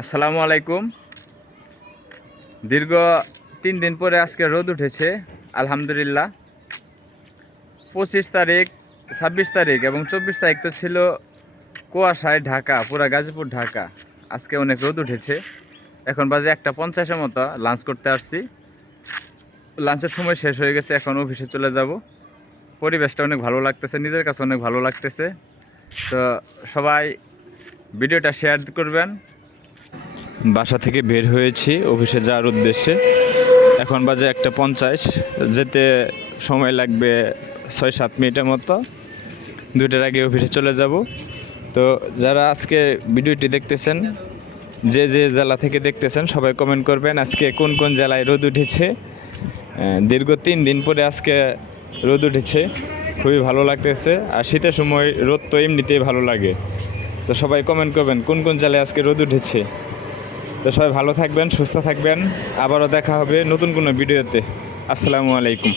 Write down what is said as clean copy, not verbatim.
আসসালামু আলাইকুম। দীর্ঘ 3 দিন পরে আজকে রোদ উঠেছে আলহামদুলিল্লাহ। 25 তারিখ, 26 তারিখ এবং 24 তারিখ তো ছিল কুয়াশায় ঢাকা, পুরা গাজীপুর ঢাকা। আজকে অনেক রোদ উঠেছে। এখন বাজে 1:50-এর মতো, লাঞ্চ করতে আসছি। লাঞ্চের সময় শেষ হয়ে গেছে, এখন অফিসে চলে যাব। পরিবেশটা অনেক ভালো লাগতেছে, নিজের কাছে অনেক ভালো লাগতেছে। তো সবাই ভিডিওটা শেয়ার করবেন। বাসা থেকে বের হয়েছি অফিসে যাওয়ার উদ্দেশ্যে। এখন বাজে 1:50, যেতে সময় লাগবে 6-7 মিনিটের মতো। 2টার আগে অফিসে চলে যাব। তো যারা আজকে ভিডিওটি দেখতেছেন, যে যে জেলা থেকে দেখতেছেন, সবাই কমেন্ট করবেন আজকে কোন কোন জেলায় রোদ উঠেছে। দীর্ঘ 3 দিন পরে আজকে রোদ উঠেছে, খুবই ভালো লাগতেছে। আর শীতের সময় রোদ তো এমনিতেই ভালো লাগে। তো সবাই কমেন্ট করবেন কোন কোন জেলায় আজকে রোদ উঠেছে। তো সবাই ভালো থাকবেন, সুস্থ থাকবেন। আবারও দেখা হবে নতুন কোনো ভিডিওতে। আসসালামু আলাইকুম।